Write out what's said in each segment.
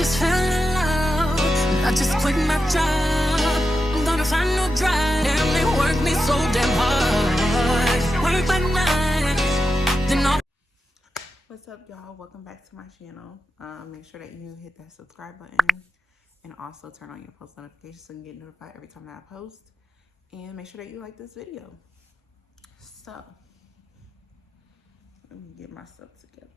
just fell in love. I just quit my job. I'm gonna find no drive. Damn, they work me so damn hard. Work by night. Then all. What's up, y'all? Welcome back to my channel. Make sure that you hit that subscribe button and also turn on your post notifications so you can get notified every time that I post. And make sure that you like this video. So, let me get myself together.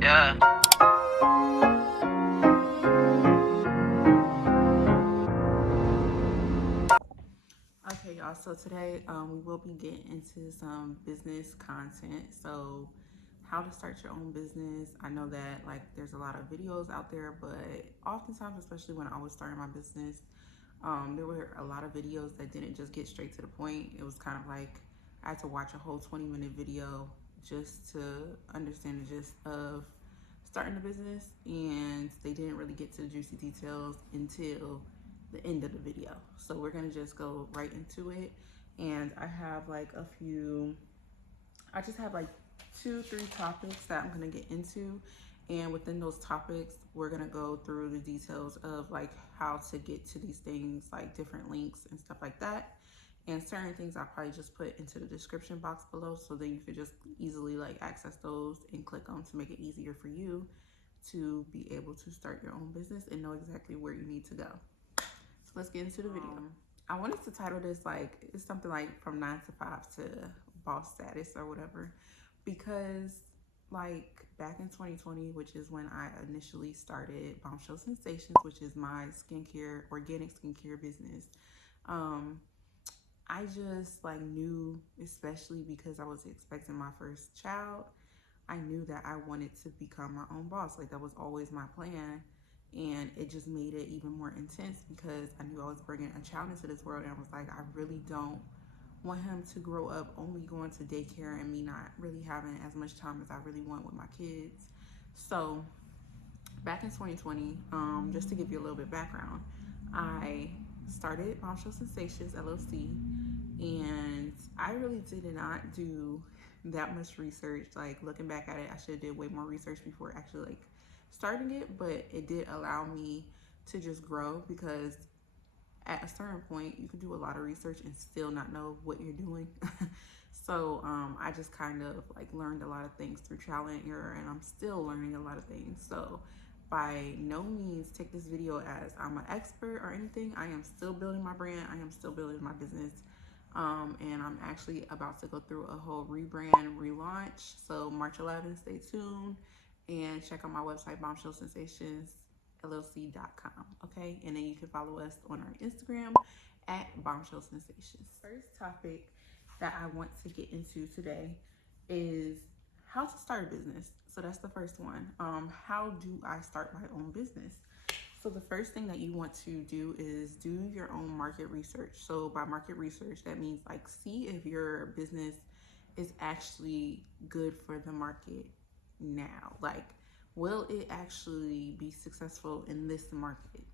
Yeah. Okay, y'all, so today we will be getting into some business content. So how to start your own business. I know that like there's a lot of videos out there, but oftentimes, especially when I was starting my business, there were a lot of videos that didn't just get straight to the point. It was kind of like I had to watch a whole 20-minute video just to understand the gist of starting a business, and they didn't really get to the juicy details until the end of the video. So we're gonna just go right into it. And I have like I just have like 2-3 topics that I'm gonna get into, and within those topics we're gonna go through the details of like how to get to these things, like different links and stuff like that. And certain things I'll probably just put into the description box below, so then you could just easily like access those and click on to make it easier for you to be able to start your own business and know exactly where you need to go. So let's get into the video. I wanted to title this like, it's something like from 9 to 5 to boss status or whatever, because like back in 2020, which is when I initially started Bombshell Sensations, which is my organic skincare business. I just like knew, especially because I was expecting my first child, I knew that I wanted to become my own boss. Like that was always my plan. And it just made it even more intense because I knew I was bringing a child into this world, and I was like, I really don't want him to grow up only going to daycare and me not really having as much time as I really want with my kids. So back in 2020, just to give you a little bit of background, I started Bombshell Sensations LLC, and I really did not do that much research. Like looking back at it, I should have did way more research before actually like starting it, but it did allow me to just grow, because at a certain point you can do a lot of research and still not know what you're doing. So I just kind of like learned a lot of things through trial and error, and I'm still learning a lot of things. So by no means take this video as I'm an expert or anything. I am still building my brand, I am still building my business, and I'm actually about to go through a whole rebrand relaunch. So March 11th, stay tuned and check out my website, bombshellsensationsllc.com. Okay, and then you can follow us on our Instagram at Bombshell Sensations. First topic that I want to get into today is how to start a business. So that's the first one. How do I start my own business? So the first thing that you want to do is do your own market research. So by market research, that means like see if your business is actually good for the market now. Like, will it actually be successful in this market?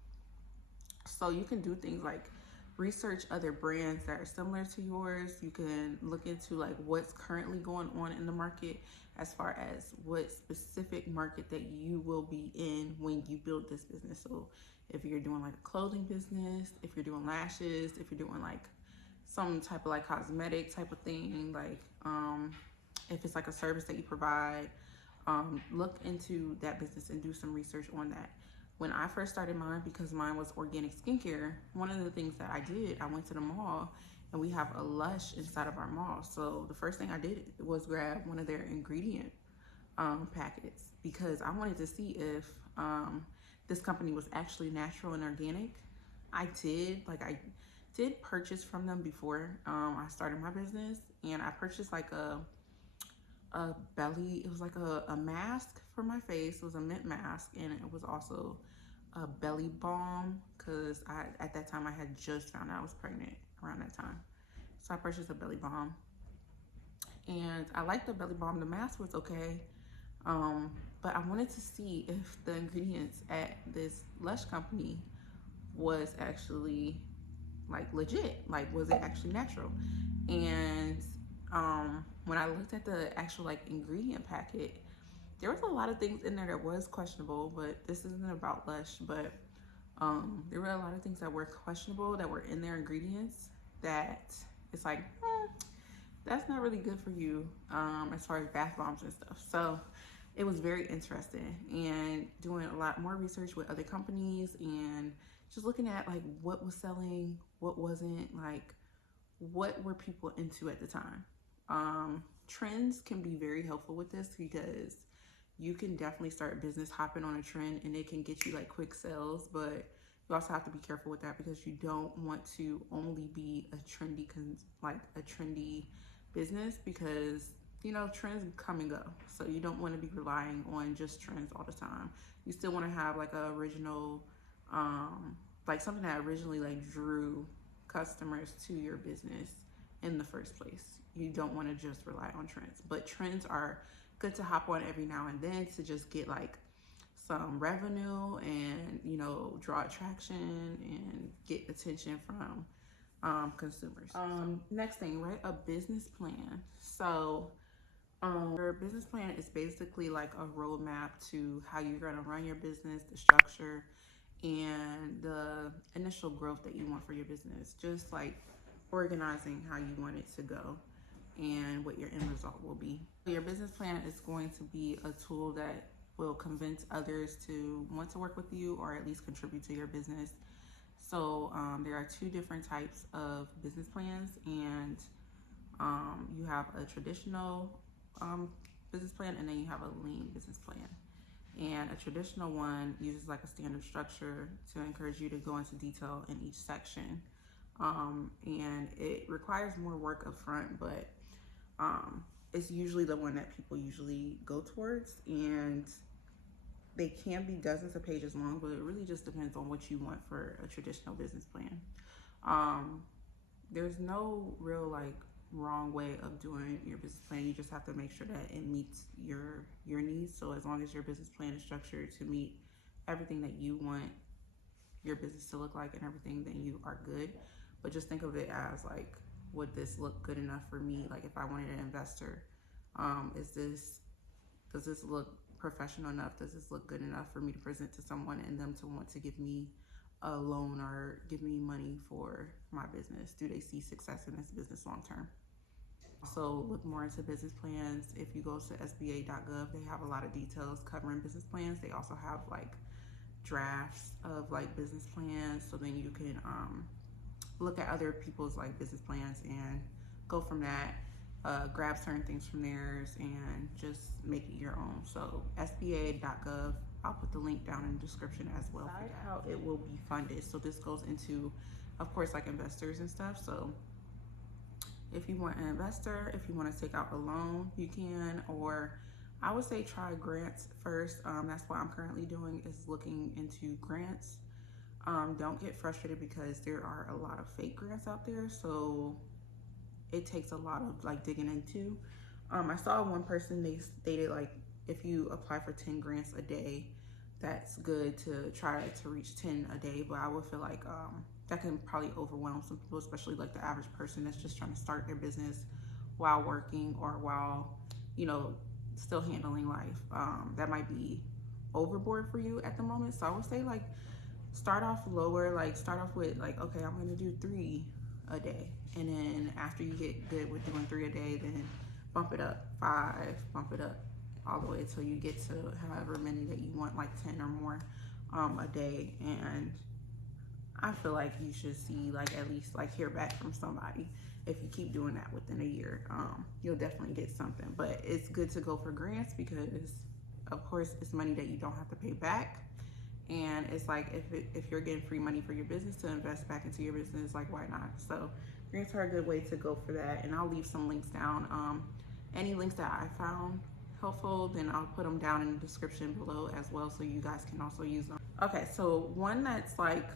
So you can do things like research other brands that are similar to yours. You can look into like what's currently going on in the market as far as what specific market that you will be in when you build this business. So if you're doing like a clothing business, if you're doing lashes, if you're doing like some type of like cosmetic type of thing, like if it's like a service that you provide, look into that business and do some research on that. When I first started mine, because mine was organic skincare, one of the things that I did, I went to the mall, and we have a Lush inside of our mall. So the first thing I did was grab one of their ingredient packets, because I wanted to see if this company was actually natural and organic. I did purchase from them before I started my business, and I purchased like a belly, it was like a mask for my face. It was a mint mask, and it was also a belly balm, because at that time I had just found out I was pregnant around that time. So I purchased a belly balm, and I liked the belly balm. The mask was okay, but I wanted to see if the ingredients at this Lush company was actually like legit, like was it actually natural? And when I looked at the actual like ingredient packet, there was a lot of things in there that was questionable, but this isn't about Lush, but there were a lot of things that were questionable that were in their ingredients that it's like, that's not really good for you as far as bath bombs and stuff. So it was very interesting, and doing a lot more research with other companies and just looking at like what was selling, what wasn't, like what were people into at the time. Trends can be very helpful with this because you can definitely start business hopping on a trend and it can get you like quick sales, but you also have to be careful with that because you don't want to only be a trendy business, because you know trends come and go, so you don't want to be relying on just trends all the time. You still want to have like a original like something that originally like drew customers to your business in the first place. You don't want to just rely on trends, but trends are good to hop on every now and then to just get like some revenue and, you know, draw attraction and get attention from consumers. Next thing, write a business plan. So your business plan is basically like a roadmap to how you're going to run your business, the structure, and the initial growth that you want for your business. Just like organizing how you want it to go and what your end result will be. Your business plan is going to be a tool that will convince others to want to work with you or at least contribute to your business. So there are two different types of business plans, and you have a traditional business plan, and then you have a lean business plan. And a traditional one uses like a standard structure to encourage you to go into detail in each section. And it requires more work up front, but it's usually the one that people usually go towards, and they can be dozens of pages long, but it really just depends on what you want for a traditional business plan. There's no real like wrong way of doing your business plan. You just have to make sure that it meets your needs. So as long as your business plan is structured to meet everything that you want your business to look like and everything, then you are good. But just think of it as like, would this look good enough for me? Like if I wanted an investor, does this look professional enough? Does this look good enough for me to present to someone and them to want to give me a loan or give me money for my business? Do they see success in this business long term? So look more into business plans. If you go to sba.gov, they have a lot of details covering business plans. They also have like drafts of like business plans, so then you can look at other people's like business plans and go from that, grab certain things from theirs and just make it your own. So sba.gov, I'll put the link down in the description as well. How it will be funded. So this goes into, of course, like investors and stuff. So if you want an investor, if you want to take out a loan, you can, or I would say try grants first. That's what I'm currently doing, is looking into grants. Don't get frustrated because there are a lot of fake grants out there. So it takes a lot of like digging into. I saw one person, they stated like if you apply for 10 grants a day, that's good to try to reach 10 a day. But I would feel like that can probably overwhelm some people, especially like the average person that's just trying to start their business while working or while, you know, still handling life. That might be overboard for you at the moment. So I would say like start off lower, like start off with like, okay, I'm gonna do 3 a day. And then after you get good with doing 3 a day, then bump it up, 5, bump it up all the way until you get to however many that you want, like 10 or more a day. And I feel like you should see like at least like hear back from somebody. If you keep doing that within a year, you'll definitely get something. But it's good to go for grants because of course it's money that you don't have to pay back. And it's like if you're getting free money for your business to invest back into your business, like why not? So grants are a good way to go for that. And I'll leave some links down. Any links that I found helpful, then I'll put them down in the description below as well, so you guys can also use them. Okay, so one that's like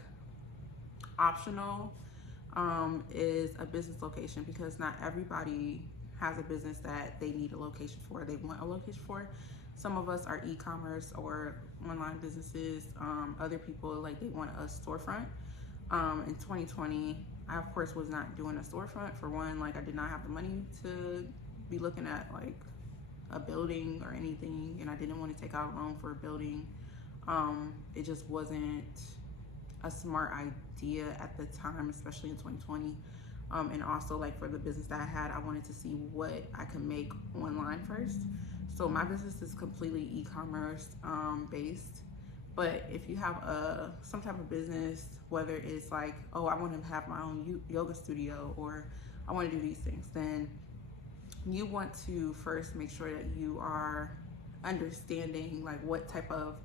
optional is a business location, because not everybody has a business that they need a location for, they want a location for. Some of us are e-commerce or online businesses. Other people, like, they want a storefront. In 2020, I of course was not doing a storefront. For one, like I did not have the money to be looking at like a building or anything, and I didn't want to take out a loan for a building. It just wasn't a smart idea at the time, especially in 2020. And also like for the business that I had, I wanted to see what I could make online first. So my business is completely e-commerce based. But if you have some type of business, whether it's like, oh, I want to have my own yoga studio, or I want to do these things, then you want to first make sure that you are understanding like what type of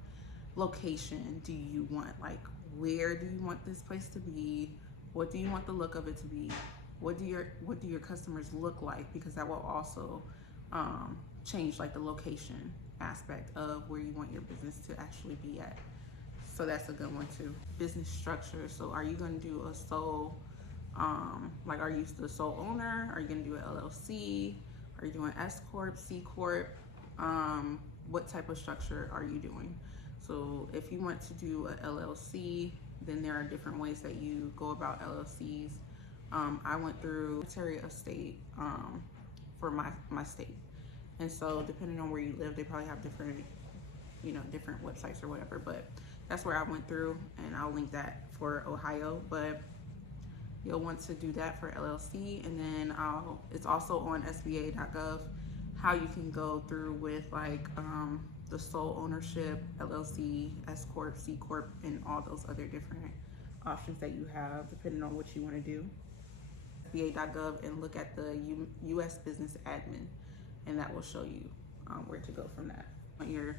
location do you want, like where do you want this place to be, what do you want the look of it to be, what do your customers look like, because that will also change like the location aspect of where you want your business to actually be at. So that's a good one too. Business structure. So are you going to do a sole, like are you the sole owner? Are you going to do an LLC? Are you doing S Corp, C Corp? What type of structure are you doing? So if you want to do an LLC, then there are different ways that you go about LLCs. I went through Secretary of State for my state. And so depending on where you live, they probably have different, different websites or whatever, but that's where I went through, and I'll link that for Ohio. But you'll want to do that for LLC, and then it's also on SBA.gov how you can go through with like the sole ownership, LLC, S Corp, C Corp, and all those other different options that you have depending on what you want to do. SBA.gov and look at the U.S. Business Admin, and that will show you where to go from that. Want your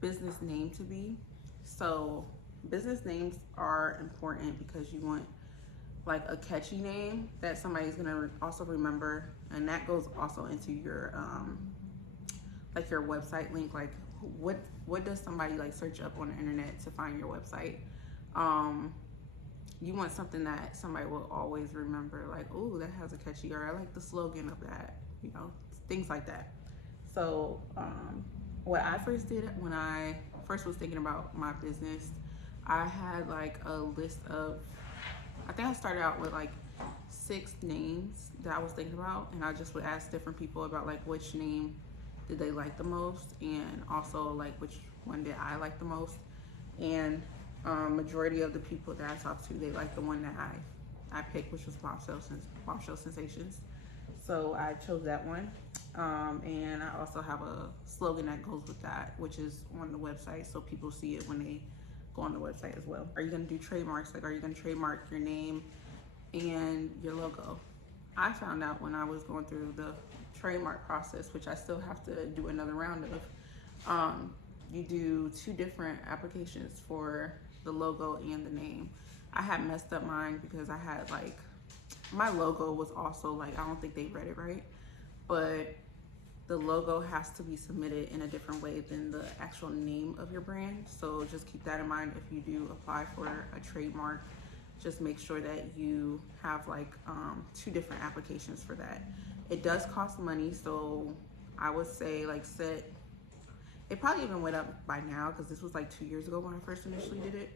business name to be. So business names are important because you want like a catchy name that somebody's gonna also remember, and that goes also into your like your website link. Like what does somebody like search up on the internet to find your website? You want something that somebody will always remember, like, oh, that has a catchy, or I like the slogan of that, things like that. So what I first did when I first was thinking about my business, I had like a list of, I think I started out with like 6 names that I was thinking about, and I just would ask different people about like which name did they like the most, and also like which one did I like the most. And majority of the people that I talked to, they liked the one that I picked, which was Bombshell Sensations. So I chose that one. And I also have a slogan that goes with that, which is on the website, so people see it when they go on the website as well. Are you going to do trademarks? Like, are you going to trademark your name and your logo? I found out when I was going through the trademark process, which I still have to do another round of, you do 2 different applications for the logo and the name. I had messed up mine because I had like, my logo was also like, I don't think they read it right, but the logo has to be submitted in a different way than the actual name of your brand. So just keep that in mind if you do apply for a trademark. Just make sure that you have like 2 different applications for that. It does cost money, so I would say like it probably even went up by now because this was like 2 years ago when I first initially did it.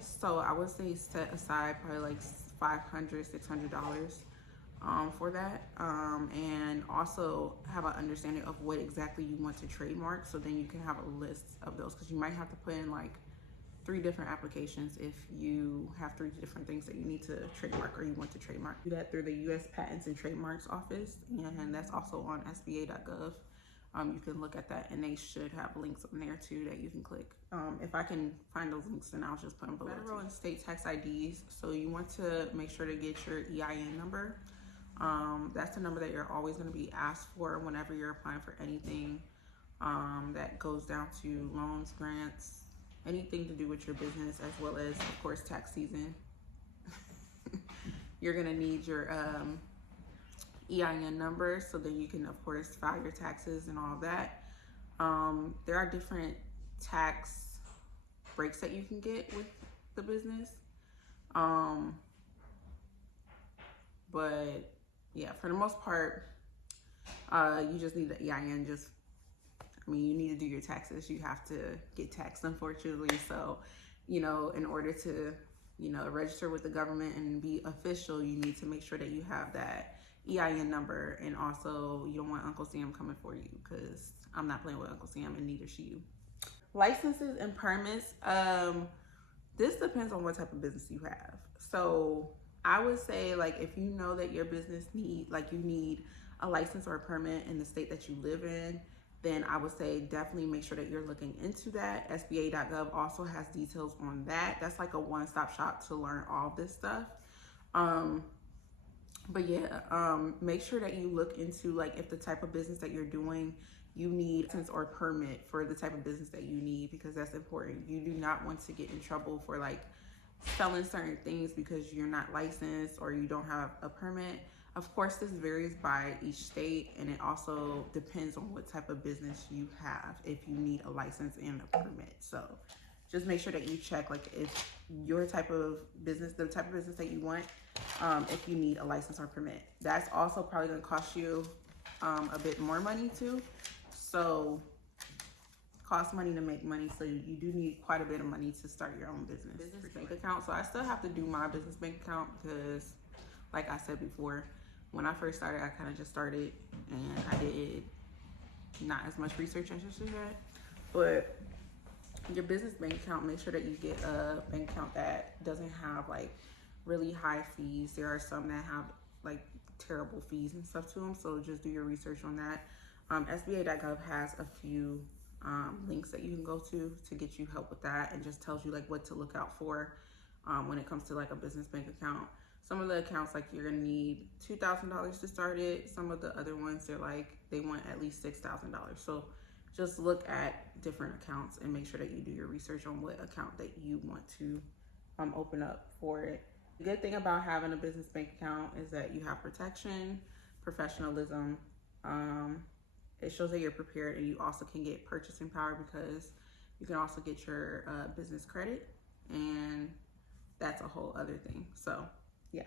So I would say set aside probably like $500, $600 for that, and also have an understanding of what exactly you want to trademark, so then you can have a list of those, because you might have to put in like 3 different applications if you have 3 different things that you need to trademark or you want to trademark. Do that through the U.S. Patents and Trademarks Office, and that's also on SBA.gov. You can look at that, and they should have links on there too that you can click. If I can find those links, then I'll just put them below. Federal and state tax IDs. So you want to make sure to get your EIN number. That's the number that you're always going to be asked for whenever you're applying for anything that goes down to loans, grants, anything to do with your business, as well as, of course, tax season. You're going to need your EIN number, so that you can, of course, file your taxes and all of that. There are different tax breaks that you can get with the business. But yeah, for the most part, you just need the EIN. You need to do your taxes. You have to get taxed, unfortunately. So, in order to register with the government and be official, you need to make sure that you have that EIN number. And also, you don't want Uncle Sam coming for you, because I'm not playing with Uncle Sam, and neither should you. Licenses and permits. This depends on what type of business you have. So I would say, like, if you know that your business you need a license or a permit in the state that you live in, then I would say definitely make sure that you're looking into that. SBA.gov also has details on that. That's like a one-stop shop to learn all this stuff. But yeah, make sure that you look into, like, if the type of business that you're doing, you need a license or permit for the type of business that you need, because that's important. You do not want to get in trouble for, like, selling certain things because you're not licensed or you don't have a permit. Of course, this varies by each state, and it also depends on what type of business you have, if you need a license and a permit. So just make sure that you check, like, if your type of business, the type of business that you want, if you need a license or permit. That's also probably going to cost you a bit more money too. So costs money to make money, so you do need quite a bit of money to start your own business bank account. So I still have to do my business bank account, because like I said before, when I first started, I kind of just started and I did not as much research as I should have. But your business bank account, make sure that you get a bank account that doesn't have like really high fees. There are some that have like terrible fees and stuff to them, so just do your research on that. SBA.gov has a few links that you can go to get you help with that, and just tells you like what to look out for when it comes to like a business bank account. Some of the accounts, like, you're gonna need $2,000 to start it. Some of the other ones, they want at least $6,000. So just look at different accounts and make sure that you do your research on what account that you want to open up for it. The good thing about having a business bank account is that you have protection, professionalism. It shows that you're prepared, and you also can get purchasing power, because you can also get your business credit, and that's a whole other thing. So yeah,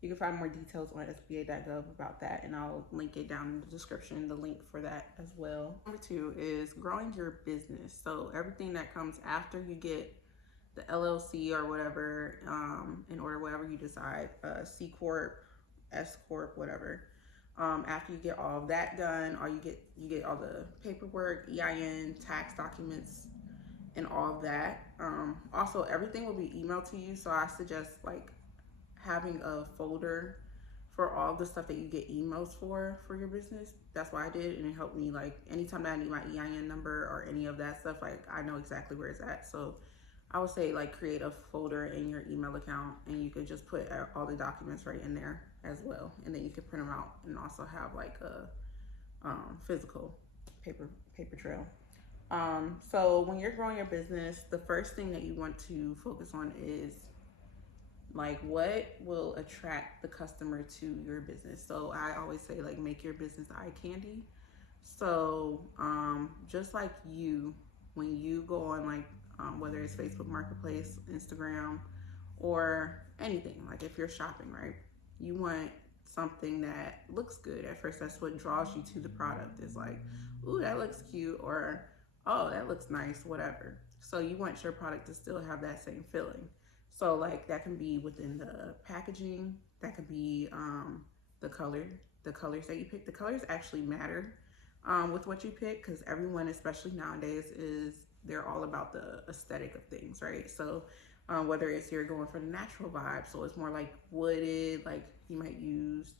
you can find more details on SBA.gov about that, and I'll link it down in the description, the link for that as well. Number 2 is growing your business. So everything that comes after you get the LLC or whatever, in order, whatever you decide, C Corp, S Corp, whatever. After you get all of that done, or you get all the paperwork, EIN, tax documents, and all of that. Also, everything will be emailed to you, so I suggest like having a folder for all the stuff that you get emails for your business. That's what I did, and it helped me. Like, anytime that I need my EIN number or any of that stuff, like, I know exactly where it's at. So I would say, like, create a folder in your email account, and you could just put all the documents right in there as well, and then you can print them out and also have like a physical paper trail. So when you're growing your business, the first thing that you want to focus on is like, what will attract the customer to your business. So I always say, like, make your business eye candy. So just like when you go on, like, whether it's Facebook Marketplace, Instagram, or anything, like if you're shopping, right, you want something that looks good at first. That's what draws you to the product. Is like, ooh, that looks cute, or oh, that looks nice, whatever. So you want your product to still have that same feeling. So like, that can be within the packaging, that could be the colors that you pick. The colors actually matter with what you pick, because everyone, especially nowadays, they're all about the aesthetic of things, right? So whether it's you're going for the natural vibe, so it's more like wooded, like you might use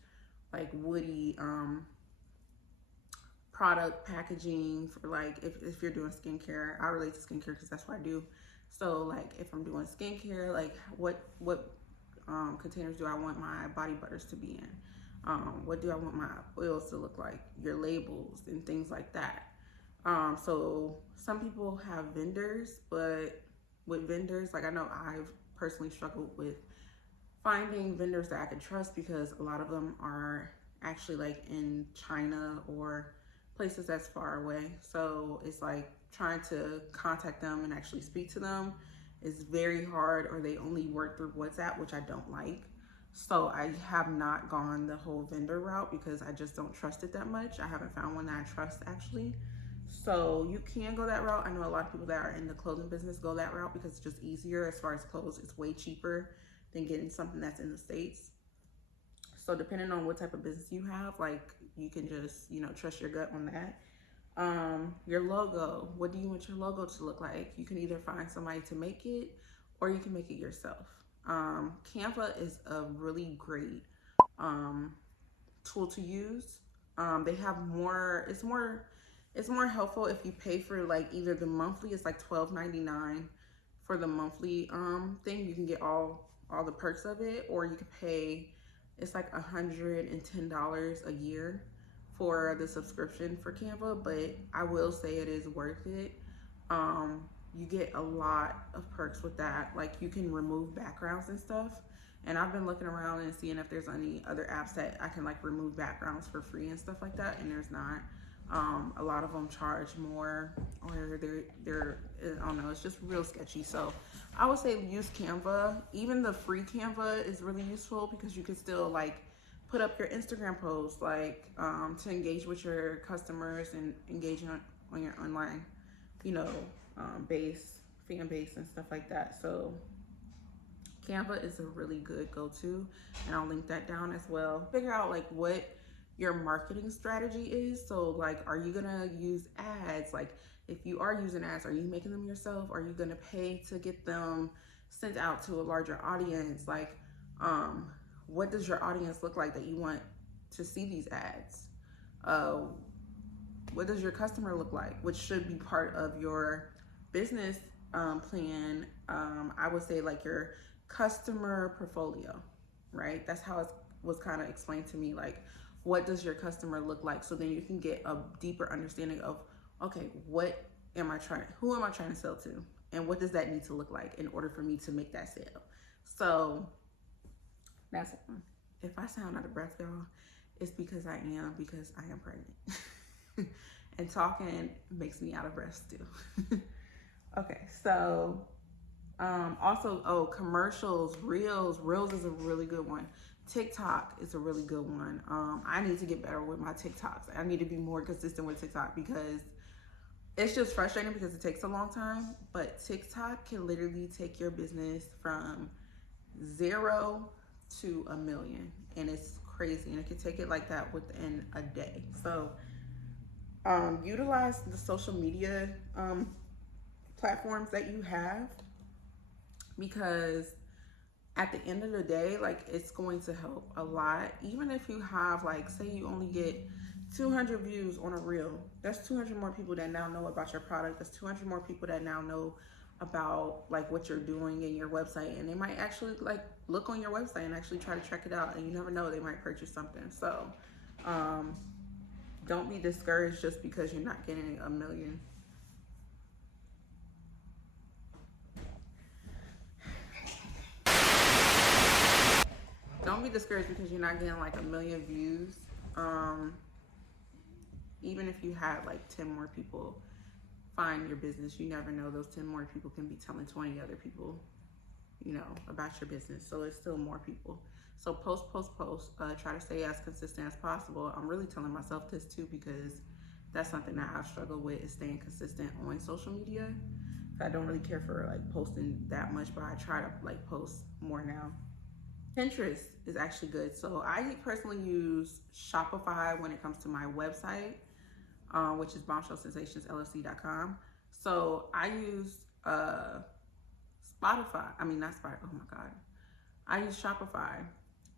like woody product packaging for, like, if you're doing skincare. I relate to skincare because that's what I do. So like, if I'm doing skincare, like what containers do I want my body butters to be in? What do I want my oils to look like? Your labels and things like that. So some people have vendors, but with vendors, like, I know I've personally struggled with finding vendors that I can trust, because a lot of them are actually like in China or places that's far away. So it's like trying to contact them and actually speak to them is very hard, or they only work through WhatsApp, which I don't like. So I have not gone the whole vendor route because I just don't trust it that much. I haven't found one that I trust, actually. So you can go that route. I know a lot of people that are in the clothing business go that route because it's just easier. As far as clothes, it's way cheaper than getting something that's in the States. So depending on what type of business you have, like, you can just, trust your gut on that. Your logo, what do you want your logo to look like? You can either find somebody to make it or you can make it yourself. Canva is a really great tool to use. They have more, it's more helpful if you pay for like either the monthly, it's like $12.99 for the monthly thing. You can get all the perks of it, or you could pay, it's like $110 a year for the subscription for Canva, but I will say it is worth it. You get a lot of perks with that. Like, you can remove backgrounds and stuff. And I've been looking around and seeing if there's any other apps that I can like remove backgrounds for free and stuff like that, and there's not. A lot of them charge more, or they're I don't know, it's just real sketchy. So I would say use Canva. Even the free Canva is really useful because you can still like put up your Instagram posts, like to engage with your customers and engage on your online, fan base and stuff like that. So Canva is a really good go-to, and I'll link that down as well. Figure out like what your marketing strategy is. So like, are you gonna use ads? Like, if you are using ads, are you making them yourself? Are you gonna pay to get them sent out to a larger audience? Like, what does your audience look like that you want to see these ads? What does your customer look like? Which should be part of your business plan. I would say like your customer portfolio, right? That's how it was kind of explained to me. Like, what does your customer look like? So then you can get a deeper understanding of, okay, who am I trying to sell to? And what does that need to look like in order for me to make that sale? So that's it. If I sound out of breath, y'all, it's because I am pregnant. And talking makes me out of breath still. Okay, so also, commercials, reels is a really good one. TikTok is a really good one. I need to get better with my TikToks. I need to be more consistent with TikTok because it's just frustrating because it takes a long time, but TikTok can literally take your business from 0 to 1 million, and it's crazy, and it can take it like that within a day. So utilize the social media platforms that you have, because at the end of the day, like, it's going to help a lot. Even if you have, like, say you only get 200 views on a reel, that's 200 more people that now know about your product. That's 200 more people that now know about like what you're doing in your website, and they might actually like look on your website and actually try to check it out, and you never know, they might purchase something. So don't be discouraged just because you're not getting 1 million. Don't be discouraged because you're not getting like 1 million views. Even if you had like 10 more people find your business, you never know, those 10 more people can be telling 20 other people, about your business. So it's still more people. So post. Try to stay as consistent as possible. I'm really telling myself this too, because that's something that I've struggled with, is staying consistent on social media. I don't really care for like posting that much, but I try to like post more now. Pinterest is actually good. So I personally use Shopify when it comes to my website, which is bombshellsensationsllc.com. So I use Spotify. I mean, not Spotify. Oh my God. I use Shopify,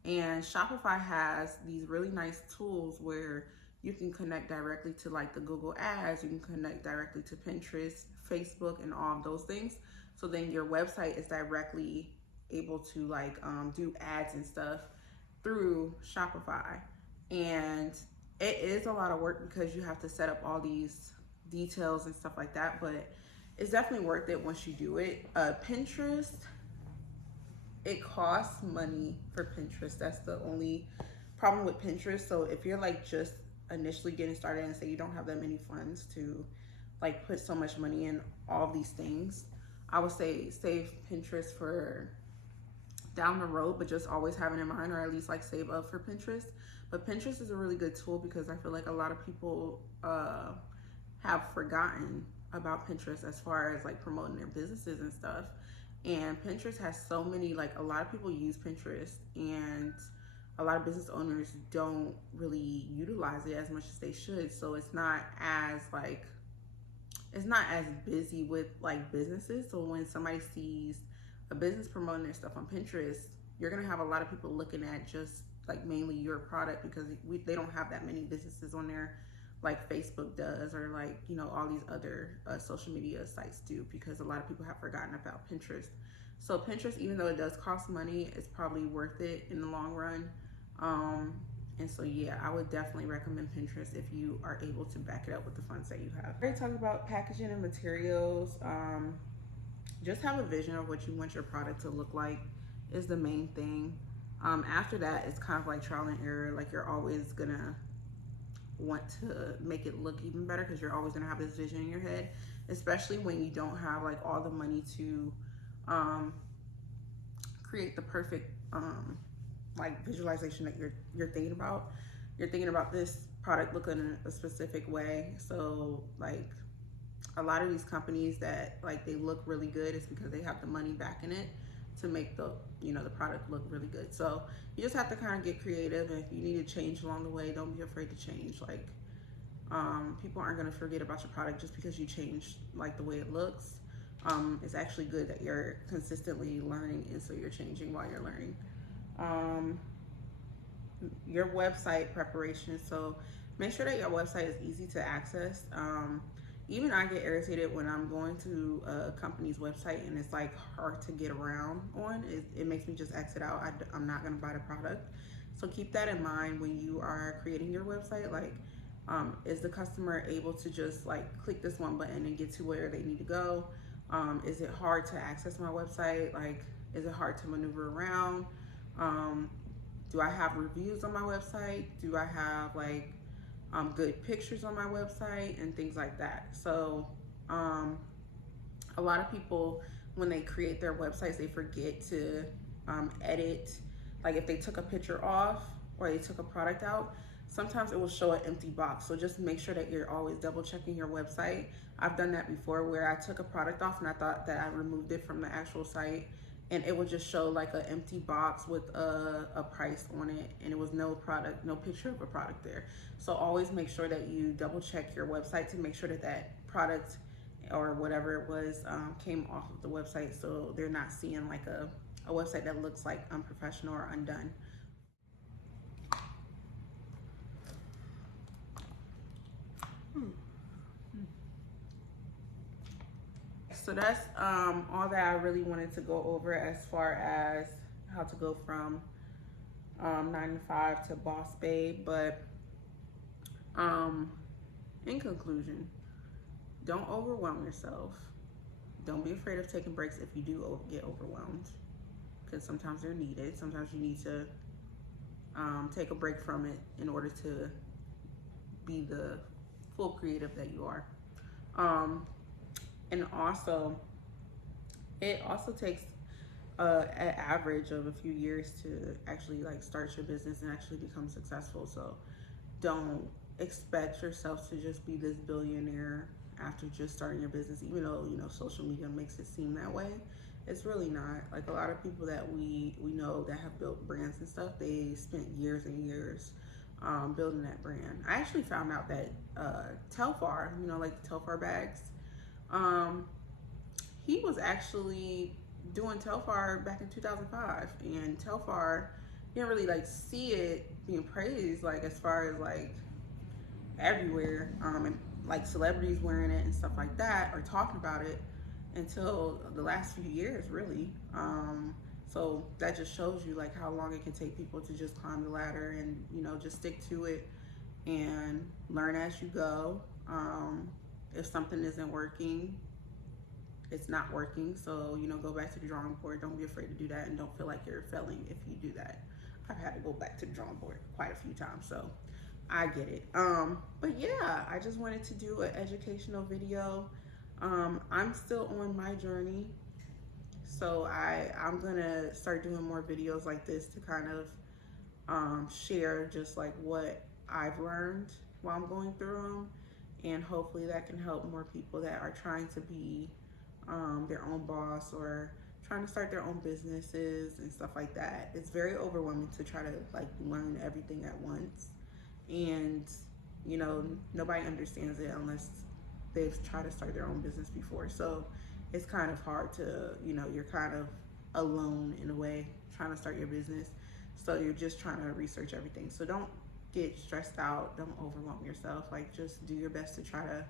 and Shopify has these really nice tools where you can connect directly to like the Google ads. You can connect directly to Pinterest, Facebook, and all of those things. So then your website is directly able to like do ads and stuff through Shopify. And it is a lot of work because you have to set up all these details and stuff like that, but it's definitely worth it once you do it. Pinterest, it costs money for Pinterest. That's the only problem with Pinterest. So if you're like just initially getting started and say you don't have that many funds to like put so much money in all of these things, I would say save Pinterest for down the road, but just always have it in mind, or at least like save up for Pinterest. But Pinterest is a really good tool because I feel like a lot of people have forgotten about Pinterest as far as like promoting their businesses and stuff. And Pinterest has so many, like a lot of people use Pinterest, and a lot of business owners don't really utilize it as much as they should. So it's not as busy with like businesses. So when somebody sees a business promoting their stuff on Pinterest, you're gonna have a lot of people looking at just like mainly your product, because they don't have that many businesses on there like Facebook does, or like, you know, all these other social media sites do, because a lot of people have forgotten about Pinterest. So Pinterest, even though it does cost money, it's probably worth it in the long run. And so yeah, I would definitely recommend Pinterest if you are able to back it up with the funds that you have. We're talking about packaging and materials. Just have a vision of what you want your product to look like is the main thing. After that, it's kind of like trial and error. Like, you're always gonna want to make it look even better, because you're always gonna have this vision in your head, especially when you don't have like all the money to create the perfect like visualization that you're thinking about. You're thinking about this product looking a specific way. So like a lot of these companies that like they look really good is because they have the money back in it to make the, you know, the product look really good. So you just have to kind of get creative, and if you need to change along the way, don't be afraid to change. Like people aren't going to forget about your product just because you change like the way it looks. It's actually good that you're consistently learning, and so you're changing while you're learning. Your website preparation. So make sure that your website is easy to access. Even I get irritated when I'm going to a company's website and it's like hard to get around on. It makes me just exit out. I'm not gonna buy the product. So keep that in mind when you are creating your website. Like, is the customer able to just like click this one button and get to where they need to go? Is it hard to access my website? Like, is it hard to maneuver around? Do I have reviews on my website? Do I have like good pictures on my website and things like that? So a lot of people, when they create their websites, they forget to edit. Like, if they took a picture off or they took a product out, sometimes it will show an empty box. So just make sure that you're always double checking your website. I've done that before, where I took a product off and I thought that I removed it from the actual site, and it would just show like an empty box with a price on it, and it was no product, no picture of a product there. So always make sure that you double check your website to make sure that that product or whatever it was came off of the website, so they're not seeing like a website that looks like unprofessional or undone. So that's all that I really wanted to go over as far as how to go from 9 to 5 to boss babe. But in conclusion, don't overwhelm yourself. Don't be afraid of taking breaks if you do get overwhelmed, because sometimes they're needed. Sometimes you need to take a break from it in order to be the full creative that you are. And also, it also takes an average of a few years to actually like start your business and actually become successful. So don't expect yourself to just be this billionaire after just starting your business, even though, you know, social media makes it seem that way. It's really not. Like, a lot of people that we know that have built brands and stuff, they spent years and years building that brand. I actually found out that Telfar, you know, like the Telfar bags, he was actually doing Telfar back in 2005, and Telfar didn't really like see it being praised like as far as like everywhere, and like celebrities wearing it and stuff like that, or talking about it, until the last few years, really. So that just shows you like how long it can take people to just climb the ladder, and, you know, just stick to it and learn as you go. If something isn't working, it's not working. So, you know, go back to the drawing board. Don't be afraid to do that, and don't feel like you're failing if you do that. I've had to go back to the drawing board quite a few times, so I get it. But yeah, I just wanted to do an educational video. I'm still on my journey, so I'm gonna start doing more videos like this to kind of share just like what I've learned while I'm going through them, and hopefully that can help more people that are trying to be their own boss or trying to start their own businesses and stuff like that. It's very overwhelming to try to like learn everything at once, and you know, nobody understands it unless they've tried to start their own business before. So it's kind of hard to, you know, you're kind of alone in a way trying to start your business. So you're just trying to research everything. So don't get stressed out, don't overwhelm yourself. Like, just do your best to try to,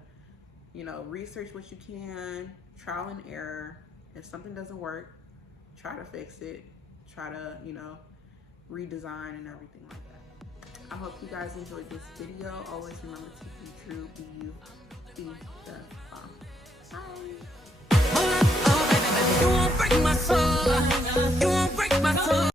you know, research what you can, trial and error. If something doesn't work, try to fix it, try to, you know, redesign and everything like that. I hope you guys enjoyed this video. Always remember to be true, be you, be the bomb. Bye. You won't break my soul. You won't break my soul.